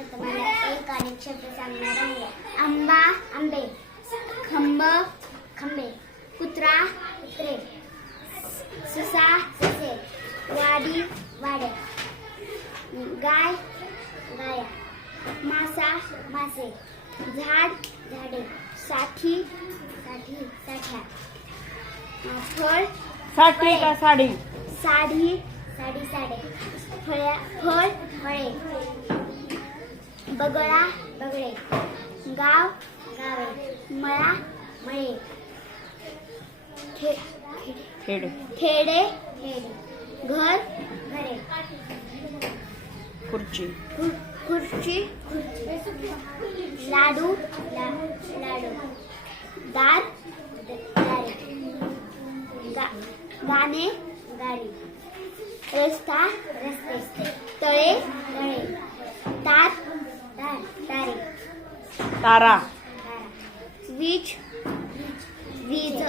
आता तुम्हाला एक अनेक शब्द सांगणार आहे. आंबा आंबे, खंब खंबे, कुत्रा कुत्रे, ससा ससे, वाडी वाड्या, गाय गाया, मासा मासे, झाड झाडे, साठी साठी साठ्या, फळ साठी का साडी? साडी साडी साडे, फळ फळे, बगळा बगळे, गाव गावे, मळा मळे, खेड खेडे खेडे, घर घरे, खुर्ची खुर्ची लाडू लाडू, दार दारे, गाणे गाडी, रस्ता रस्ते, तळे तळे, तार तारे, तारा वीज वीज,